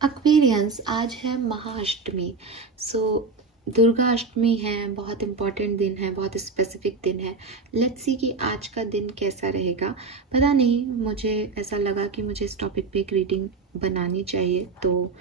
Aquarians, आज है महाअष्टमी। सो दुर्गा अष्टमी है, बहुत इम्पॉर्टेंट दिन है, बहुत स्पेसिफिक दिन है। लेट्स सी कि आज का दिन कैसा रहेगा। पता नहीं, मुझे ऐसा लगा कि मुझे इस टॉपिक पे एक रीडिंग बनानी चाहिए, तो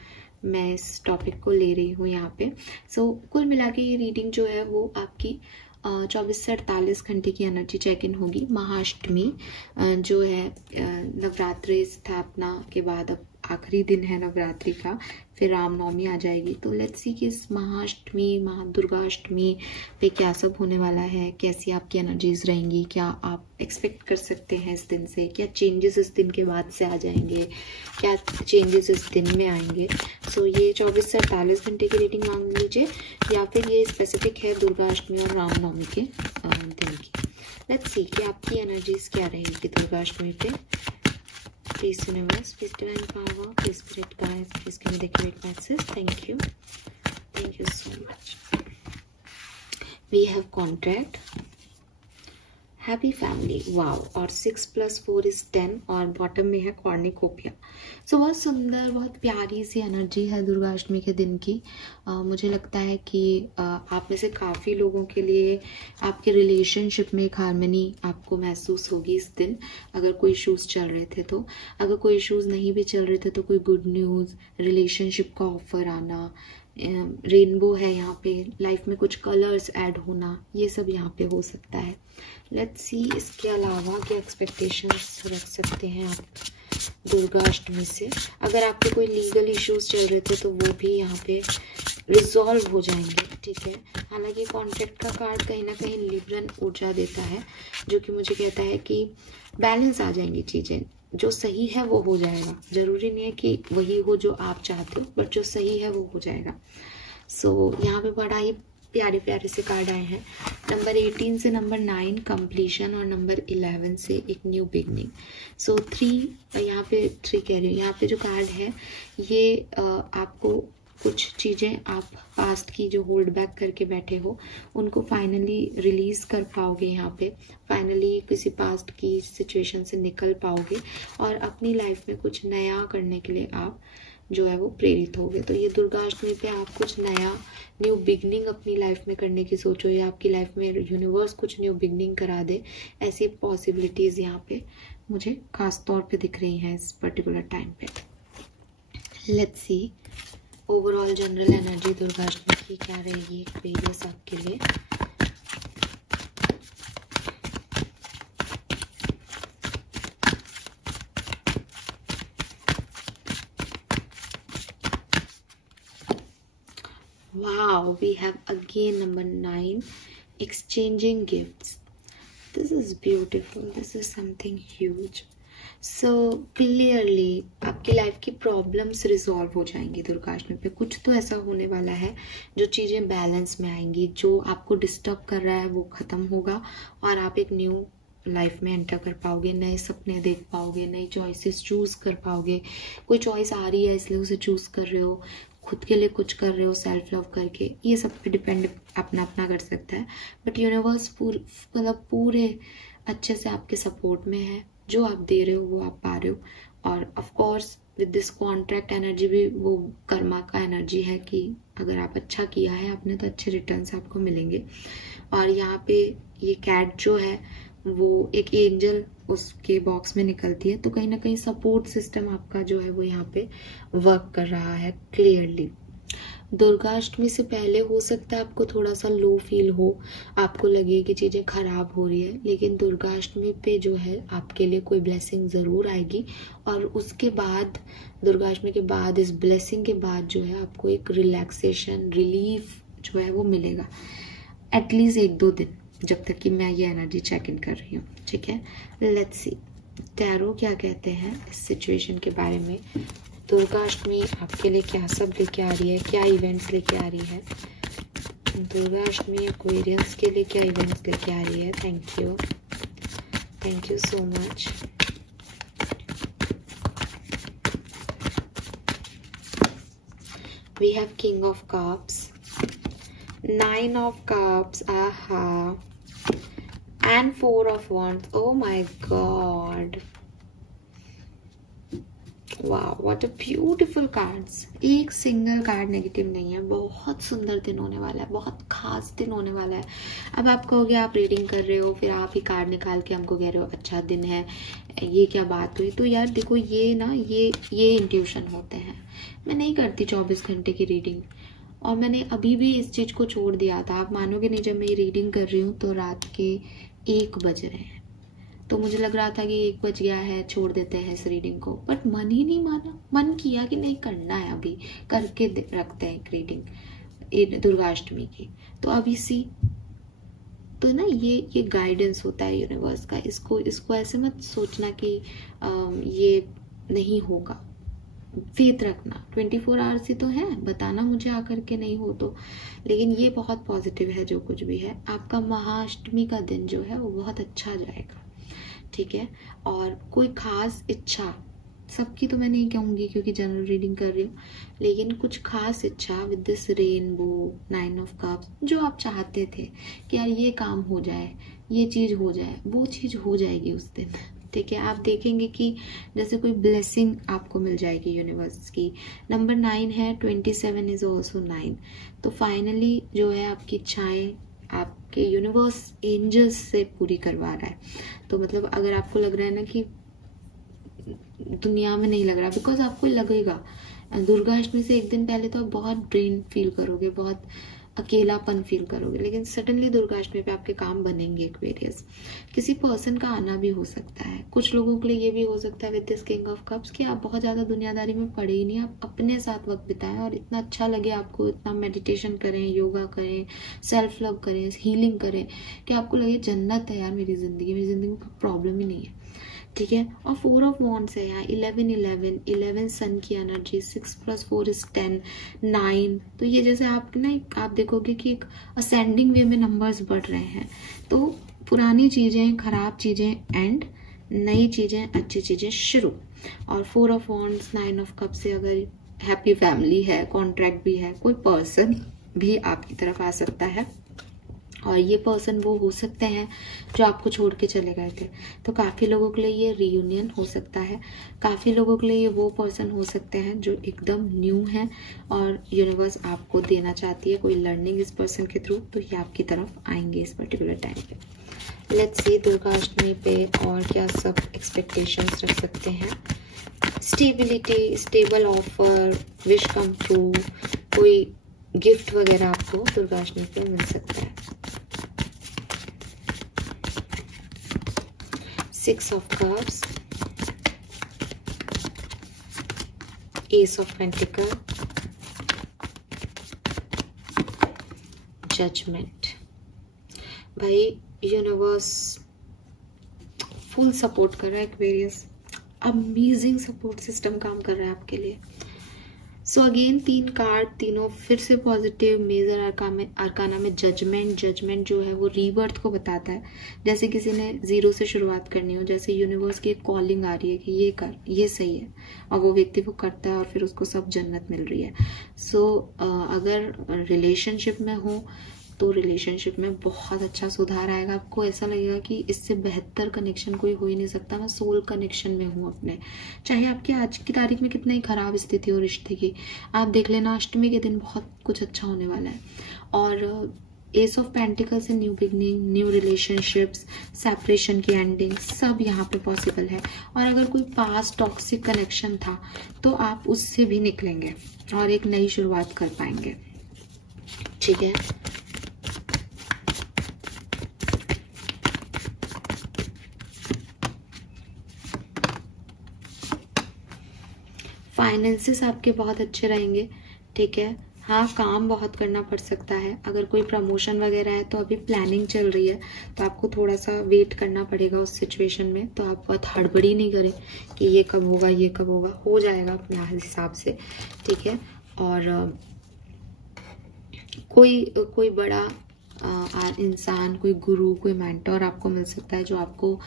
मैं इस टॉपिक को ले रही हूँ यहाँ पे। सो कुल मिला के ये रीडिंग जो है वो आपकी 24 से 48 घंटे की एनर्जी चेक इन होगी। महाअष्टमी जो है नवरात्रि स्थापना के बाद अब आखिरी दिन है नवरात्रि का, फिर रामनवमी आ जाएगी। तो लेट्स सी कि इस महाअष्टमी, दुर्गा अष्टमी पे क्या सब होने वाला है, कैसी आपकी एनर्जीज रहेंगी, क्या आप एक्सपेक्ट कर सकते हैं इस दिन से, क्या चेंजेस इस दिन के बाद से आ जाएंगे, क्या चेंजेस इस दिन में आएंगे। सो ये 24 से 48 घंटे की रीडिंग मांग लीजिए, या फिर ये स्पेसिफिक है दुर्गा अष्टमी और रामनवमी के दिन की। लेट्स सी कि आपकी एनर्जीज क्या रहेगी दुर्गा अष्टमी पे। Please universe, please divine power, please spirit guides, please give me the correct message. Thank you. Thank you so much. We have contract, happy family, wow, और 6 + 4 = 10, और बॉटम में है कॉर्निकोपिया। सो बहुत सुंदर, बहुत प्यारी सी एनर्जी है दुर्गा अष्टमी के दिन की। मुझे लगता है कि आप में से काफ़ी लोगों के लिए आपके रिलेशनशिप में एक हार्मनी आपको महसूस होगी इस दिन, अगर कोई इश्यूज़ चल रहे थे तो। अगर कोई इश्यूज़ नहीं भी चल रहे थे तो कोई गुड न्यूज़, रिलेशनशिप का ऑफर आना, रेनबो है यहाँ पे, लाइफ में कुछ कलर्स ऐड होना, ये सब यहाँ पे हो सकता है। लेट्स सी इसके अलावा क्या एक्सपेक्टेशंस रख सकते हैं आप दुर्गा अष्टमी से। अगर आपके कोई लीगल इश्यूज चल रहे थे तो वो भी यहाँ पे रिजॉल्व हो जाएंगे, ठीक है। हालांकि कॉन्ट्रैक्ट का कार्ड कहीं ना कहीं लिबरल ऊर्जा देता है, जो कि मुझे कहता है कि बैलेंस आ जाएंगी चीज़ें, जो सही है वो हो जाएगा। जरूरी नहीं है कि वही हो जो आप चाहते हो, बट जो सही है वो हो जाएगा। सो यहाँ पे बड़ा ही प्यारे प्यारे से कार्ड आए हैं। नंबर 18 से नंबर 9 कंप्लीशन, और नंबर 11 से एक न्यू बिगनिंग। सो 3, यहाँ पे 3 कह रही हूँ। यहाँ पे जो कार्ड है ये आपको कुछ चीज़ें आप पास्ट की जो होल्ड बैक करके बैठे हो उनको फाइनली रिलीज कर पाओगे। यहाँ पे फाइनली किसी पास्ट की सिचुएशन से निकल पाओगे और अपनी लाइफ में कुछ नया करने के लिए आप जो है वो प्रेरित होगे। तो ये दुर्गा अष्टमी पे आप कुछ नया, न्यू बिगनिंग अपनी लाइफ में करने की सोचो, या आपकी लाइफ में यूनिवर्स कुछ न्यू बिगनिंग करा दे, ऐसी पॉसिबिलिटीज यहाँ पे मुझे खास तौर पे दिख रही हैं इस पर्टिकुलर टाइम पे। Let's see overall general energy Durga Ashtami की क्या रहेगी वेरियस आपके लिए। Wow, we have again number 9, exchanging gifts. This is beautiful. This is something huge. So clearly आपकी लाइफ की प्रॉब्लम्स रिजॉल्व हो जाएंगी दुर्गा अष्टमी पे। कुछ तो ऐसा होने वाला है जो चीज़ें बैलेंस में आएंगी, जो आपको डिस्टर्ब कर रहा है वो ख़त्म होगा और आप एक न्यू लाइफ में एंटर कर पाओगे, नए सपने देख पाओगे, नई चॉइसेस चूज कर पाओगे। कोई चॉइस आ रही है इसलिए उसे चूज कर रहे हो, खुद के लिए कुछ कर रहे हो सेल्फ लव करके, ये सब पे डिपेंड अपना अपना कर सकता है। बट यूनिवर्स मतलब पूरे अच्छे से आपके सपोर्ट में है, जो आप दे रहे हो वो आप पा रहे हो। और of course with this contract energy भी वो कर्मा का एनर्जी है कि अगर आप अच्छा किया है आपने तो अच्छे रिटर्न्स आपको मिलेंगे। और यहाँ पे ये कैट जो है वो एक एंजल उसके बॉक्स में निकलती है, तो कहीं ना कहीं सपोर्ट सिस्टम आपका जो है वो यहाँ पे वर्क कर रहा है क्लियरली। दुर्गा अष्टमी से पहले हो सकता है आपको थोड़ा सा लो फील हो, आपको लगे कि चीज़ें खराब हो रही है, लेकिन दुर्गा अष्टमी पे जो है आपके लिए कोई ब्लेसिंग ज़रूर आएगी। और उसके बाद दुर्गा अष्टमी के बाद, इस ब्लेसिंग के बाद जो है आपको एक रिलैक्सेशन, रिलीफ जो है वो मिलेगा एटलीस्ट 1-2 दिन, जब तक कि मैं ये एनर्जी चेक इन कर रही हूँ, ठीक है। लेट्स सी टैरो क्या कहते हैं इस सिचुएशन के बारे में। दुर्गा अष्टमी आपके लिए क्या सब लेके आ रही है, क्या इवेंट्स लेके आ रही है दुर्गा अष्टमी एक्वेरियंस के लिए, क्या इवेंट्स लेके आ रही है। Thank you so much. We have king of cups, 9 of cups, aha, and 4 of wands. Oh my god, वाह, व्हाट अ ब्यूटीफुल कार्ड्स। एक सिंगल कार्ड नेगेटिव नहीं है। बहुत सुंदर दिन होने वाला है, बहुत खास दिन होने वाला है। अब आप कहोगे आप रीडिंग कर रहे हो, फिर आप ही कार्ड निकाल के हमको कह रहे हो अच्छा दिन है, ये क्या बात हुई। तो यार देखो, ये ना ये इंट्यूशन होते हैं। मैं नहीं करती 24 घंटे की रीडिंग, और मैंने अभी भी इस चीज़ को छोड़ दिया था। आप मानोगे नहीं, जब मैं ये रीडिंग कर रही हूँ तो रात के 1 बज रहे हैं। तो मुझे लग रहा था कि 1 बज गया है, छोड़ देते हैं इस रीडिंग को, बट मन ही नहीं माना। मन किया कि नहीं करना है, अभी करके रखते हैं एक रीडिंग दुर्गाष्टमी की। तो अब इसी तो ना ये गाइडेंस होता है यूनिवर्स का। इसको ऐसे मत सोचना कि ये नहीं होगा। फेथ रखना, 24 आवर्स ही तो है, बताना मुझे आकर के नहीं हो तो। लेकिन ये बहुत पॉजिटिव है, जो कुछ भी है। आपका महाअष्टमी का दिन जो है वो बहुत अच्छा जाएगा, ठीक है। और कोई खास इच्छा, सबकी तो मैं नहीं कहूँगी क्योंकि जनरल रीडिंग कर रही हूँ, लेकिन कुछ खास इच्छा with this rainbow 9 of cups, जो आप चाहते थे कि यार ये काम हो जाए, ये चीज़ हो जाए, वो चीज़ हो जाएगी उस दिन, ठीक है। आप देखेंगे कि जैसे कोई ब्लेसिंग आपको मिल जाएगी यूनिवर्स की। नंबर 9 है, 27 इज ऑल्सो 9। तो फाइनली जो है आपकी इच्छाएं आपके यूनिवर्स एंजल्स से पूरी करवा रहा है। तो मतलब अगर आपको लग रहा है ना कि दुनिया में नहीं लग रहा, बिकॉज आपको लगेगा दुर्गाष्टमी से एक दिन पहले तो आप बहुत ड्रेन फील करोगे, बहुत अकेलापन फील करोगे, लेकिन सडनली दुर्गाष्टमी पे आपके काम बनेंगे एक्वेरियस। किसी पर्सन का आना भी हो सकता है। कुछ लोगों के लिए ये भी हो सकता है with this king of cups कि आप बहुत ज़्यादा दुनियादारी में पड़े ही नहीं, आप अपने साथ वक्त बिताएं और इतना अच्छा लगे आपको, इतना मेडिटेशन करें, योगा करें, सेल्फ लव करें, हीलिंग करें कि आपको लगे जन्नत है यार मेरी ज़िंदगी में कोई प्रॉब्लम ही नहीं है, ठीक है। और 4 ऑफ वॉन्ड्स है यहाँ, 11 सन की एनर्जी, 6 + 4 = 10, 9। तो ये जैसे आप ना, आप देखोगे कि एक असेंडिंग वे में नंबर्स बढ़ रहे हैं। तो पुरानी चीज़ें, खराब चीज़ें एंड, नई चीज़ें, अच्छी चीज़ें शुरू। और 4 ऑफ वॉन्ड्स 9 ऑफ कप से अगर हैप्पी फैमिली है, कॉन्ट्रैक्ट भी है, कोई पर्सन भी आपकी तरफ आ सकता है, और ये पर्सन वो हो सकते हैं जो आपको छोड़ के चले गए थे। तो काफ़ी लोगों के लिए ये रीयूनियन हो सकता है, काफ़ी लोगों के लिए ये वो पर्सन हो सकते हैं जो एकदम न्यू है और यूनिवर्स आपको देना चाहती है कोई लर्निंग इस पर्सन के थ्रू। तो ये आपकी तरफ आएंगे इस पर्टिकुलर टाइम पे। लेट्स सी दुर्गाष्टमी पे और क्या सब एक्सपेक्टेशंस रख सकते हैं। Stability, stable offer, wish come true, कोई गिफ्ट वगैरह आपको दुर्गाष्टमी पे मिल सकता है। 6 of cups, Ace of Pentacles, Judgment। भाई यूनिवर्स फुल सपोर्ट कर रहा है, एक्वेरियस अमेजिंग सपोर्ट सिस्टम काम कर रहा है आपके लिए। सो अगेन 3 कार्ड, तीनों फिर से पॉजिटिव। मेजर आर्काना में जजमेंट जो है वो रीबर्थ को बताता है। जैसे किसी ने 0 से शुरुआत करनी हो, जैसे यूनिवर्स की एक कॉलिंग आ रही है कि ये कर, ये सही है, और वो व्यक्ति वो करता है और फिर उसको सब जन्नत मिल रही है। सो अगर रिलेशनशिप में हो तो रिलेशनशिप में बहुत अच्छा सुधार आएगा। आपको ऐसा लगेगा कि इससे बेहतर कनेक्शन कोई हो ही नहीं सकता। मैं सोल कनेक्शन में हूँ अपने, चाहे आपके आज की तारीख में कितना ही खराब स्थिति हो रिश्ते की। आप देख लेना अष्टमी के दिन बहुत कुछ अच्छा होने वाला है। और एस ऑफ पेंटिकल से new beginning, new relationships, separation की एंडिंग, सब यहाँ पे पॉसिबल है। और अगर कोई पास्ट टॉक्सिक कनेक्शन था तो आप उससे भी निकलेंगे और एक नई शुरुआत कर पाएंगे, ठीक है। फाइनेंसेस आपके बहुत अच्छे रहेंगे, ठीक है। हाँ, काम बहुत करना पड़ सकता है। अगर कोई प्रमोशन वगैरह है तो अभी प्लानिंग चल रही है, तो आपको थोड़ा सा वेट करना पड़ेगा उस सिचुएशन में। तो आप बहुत हड़बड़ी नहीं करें कि ये कब होगा, ये कब होगा, हो जाएगा अपने हिसाब से, ठीक है। और कोई बड़ा इंसान, कोई गुरु, कोई मेंटर आपको मिल सकता है जो आपको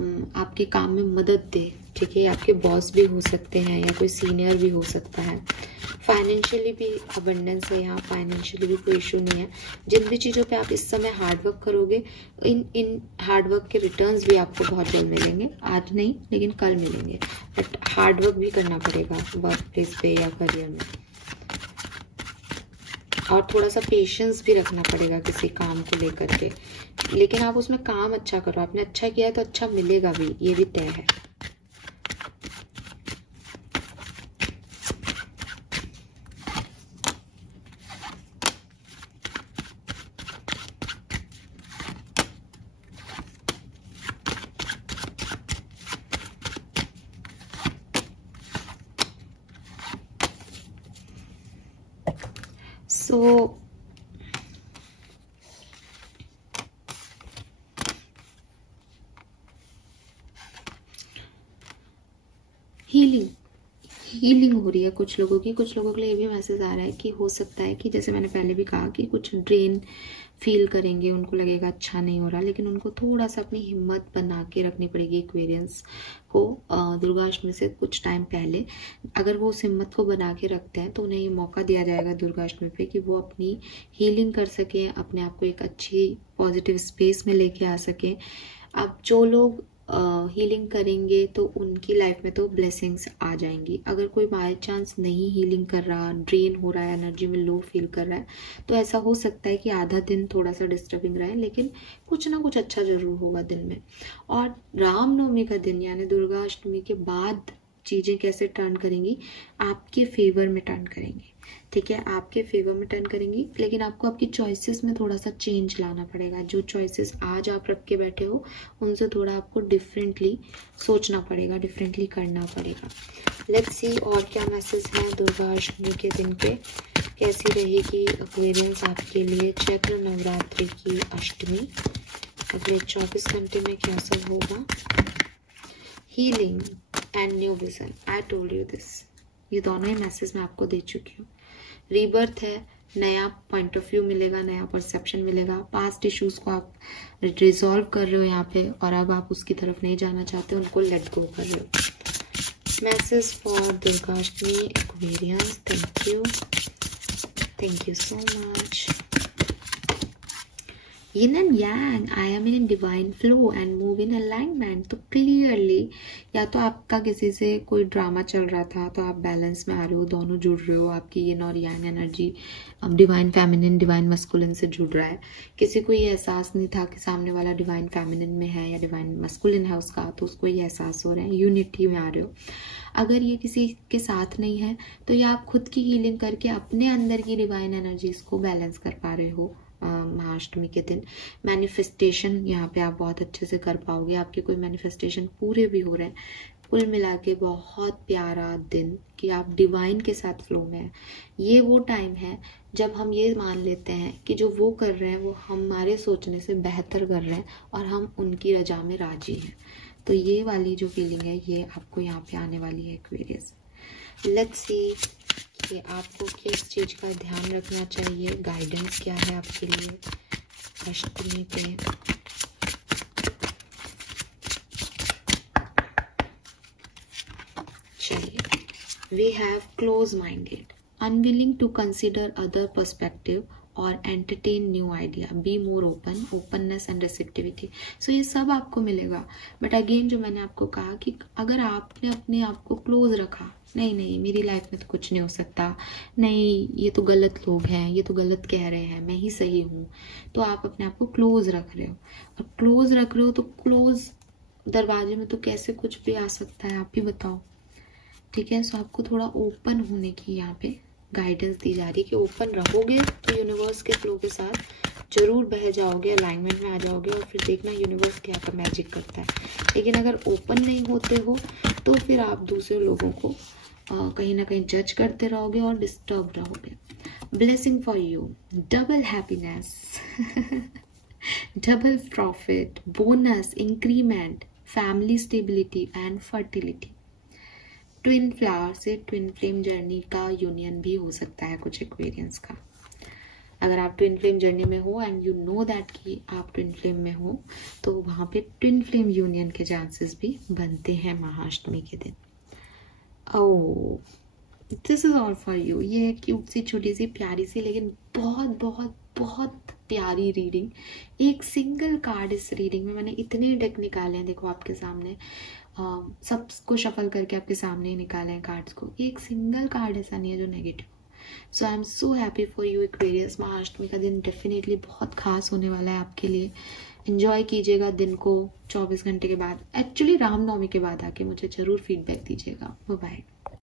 आपके काम में मदद दे, ठीक है। आपके बॉस भी हो सकते हैं या कोई सीनियर भी हो सकता है। फाइनेंशियली भी अबंडेंस है यहाँ, फाइनेंशियली भी कोई इशू नहीं है। जिन भी चीज़ों पे आप इस समय हार्डवर्क करोगे, इन हार्डवर्क के रिटर्न्स भी आपको बहुत जल्द मिलेंगे। आज नहीं लेकिन कल मिलेंगे, बट हार्डवर्क भी करना पड़ेगा वर्क प्लेस पे या करियर में, और थोड़ा सा पेशेंस भी रखना पड़ेगा किसी काम को लेकर के। लेकिन आप उसमें काम अच्छा करो, आपने अच्छा किया तो अच्छा मिलेगा भी, ये भी तय है। सो हीलिंग हो रही है कुछ लोगों की। कुछ लोगों के लिए ये भी मैसेज आ रहा है कि हो सकता है कि जैसे मैंने पहले भी कहा कि कुछ ड्रेन फील करेंगे, उनको लगेगा अच्छा नहीं हो रहा, लेकिन उनको थोड़ा सा अपनी हिम्मत बना के रखनी पड़ेगी एक्वेरियंस को। दुर्गाष्टमी से कुछ टाइम पहले अगर वो उस हिम्मत को बना के रखते हैं तो उन्हें ये मौका दिया जाएगा दुर्गाष्टमी पे कि वो अपनी हीलिंग कर सकें, अपने आप को एक अच्छी पॉजिटिव स्पेस में लेके आ सकें। अब जो लोग हीलिंग करेंगे तो उनकी लाइफ में तो ब्लेसिंग्स आ जाएंगी। अगर कोई बाय चांस नहीं हीलिंग कर रहा, ड्रेन हो रहा है, एनर्जी में लो फील कर रहा है, तो ऐसा हो सकता है कि आधा दिन थोड़ा सा डिस्टर्बिंग रहे, लेकिन कुछ ना कुछ अच्छा जरूर होगा दिन में। और रामनवमी का दिन यानी दुर्गा अष्टमी के बाद चीज़ें कैसे टर्न करेंगी, आपके फेवर में टर्न करेंगी, ठीक है, आपके फेवर में टर्न करेंगी। लेकिन आपको आपकी चॉइसेस में थोड़ा सा चेंज लाना पड़ेगा। जो चॉइसेस आज आप रख के बैठे हो उनसे थोड़ा आपको डिफरेंटली सोचना पड़ेगा, डिफरेंटली करना पड़ेगा। लेट्स सी और क्या मैसेज है दुर्गा अष्टमी के दिन पे, कैसी रहेगी एक्वेरियंस आपके लिए। चैत्र नवरात्रि की अष्टमी अगले 24 घंटे में क्या सब होगा। Healing and new vision, I told you this, ये दोनों ही मैसेज मैं आपको दे चुकी हूँ। रीबर्थ है, नया पॉइंट ऑफ व्यू मिलेगा, नया परसेप्शन मिलेगा। पास्ट इश्यूज को आप रिजॉल्व कर रहे हो यहाँ पे, और अब आप उसकी तरफ नहीं जाना चाहते, उनको लेट गो कर रहे हो। Message for Durgashtami Aquarians, thank you so much. yin and yang, I am in divine flow and move in alignment। तो क्लियरली या तो आपका किसी से कोई ड्रामा चल रहा था तो आप बैलेंस में आ रहे हो, दोनों जुड़ रहे हो, आपकी yin और yang energy divine feminine divine masculine से जुड़ रहा है। किसी को ये एहसास नहीं था कि सामने वाला डिवाइन फेमिनिन में है या डिवाइन मस्कुलिन है उसका, तो उसको ये एहसास हो रहा है, यूनिटी में आ रहे हो। अगर ये किसी के साथ नहीं है तो ये आप खुद की हीलिंग करके अपने अंदर की डिवाइन एनर्जीज को बैलेंस कर पा रहे हो। महाअष्टमी के दिन मैनिफेस्टेशन यहाँ पे आप बहुत अच्छे से कर पाओगे, आपके कोई मैनिफेस्टेशन पूरे भी हो रहे हैं। कुल मिला के बहुत प्यारा दिन कि आप डिवाइन के साथ फ्लो में है। ये वो टाइम है जब हम ये मान लेते हैं कि जो वो कर रहे हैं वो हमारे सोचने से बेहतर कर रहे हैं और हम उनकी रजा में राजी हैं। तो ये वाली जो फीलिंग है ये आपको यहाँ पे आने वाली है एक्वेरियस। लेट्स सी कि आपको किस चीज का ध्यान रखना चाहिए, गाइडेंस क्या है आपके लिए अष्टमी पे। चलिए, we have close minded, unwilling to consider other perspective और entertain new idea, be more open, openness and receptivity. So ये सब आपको मिलेगा। बट अगेन जो मैंने आपको कहा कि अगर आपने अपने आप को क्लोज रखा, नहीं नहीं मेरी लाइफ में तो कुछ नहीं हो सकता, नहीं ये तो गलत लोग हैं, ये तो गलत कह रहे हैं, मैं ही सही हूँ, तो आप अपने आप को क्लोज रख रहे हो। और क्लोज रख रहे हो तो क्लोज दरवाजे में तो कैसे कुछ भी आ सकता है, आप ही बताओ, ठीक है। सो आपको थोड़ा ओपन होने की यहाँ पे गाइडेंस दी जा रही है कि ओपन रहोगे तो यूनिवर्स के फ्लो के साथ जरूर बह जाओगे, अलाइनमेंट में आ जाओगे, और फिर देखना यूनिवर्स क्या का मैजिक करता है। लेकिन अगर ओपन नहीं होते हो तो फिर आप दूसरे लोगों को कहीं ना कहीं जज करते रहोगे और डिस्टर्ब रहोगे। Blessing for you, double happiness, double profit, bonus, increment, family stability and fertility. Twin flower से ट्विन फ्लेम जर्नी का यूनियन भी हो सकता है कुछ एक्वेरियंस का। अगर आप ट्विन फ्लेम जर्नी में हो एंड यू नो दैट कि आप ट्विन फ्लेम में हो, तो वहाँ पे ट्विन फ्लेम यूनियन के चांसेस भी बनते हैं महाअष्टमी के दिन। Oh, this is all for you. ये क्यूट सी छोटी सी प्यारी सी लेकिन बहुत बहुत बहुत प्यारी रीडिंग। एक सिंगल कार्ड इस रीडिंग में, मैंने इतने डेक निकाले हैं, देखो आपके सामने सबको शफल करके आपके सामने ही निकाले हैं कार्ड्स को। एक सिंगल कार्ड ऐसा नहीं है जो negative. So I am so happy for you Aquarius. Mahashtami का दिन डेफिनेटली बहुत खास होने वाला है आपके लिए। एंजॉय कीजिएगा दिन को 24 घंटे के बाद, एक्चुअली रामनवमी के बाद आके मुझे ज़रूर फीडबैक दीजिएगा। Bye bye.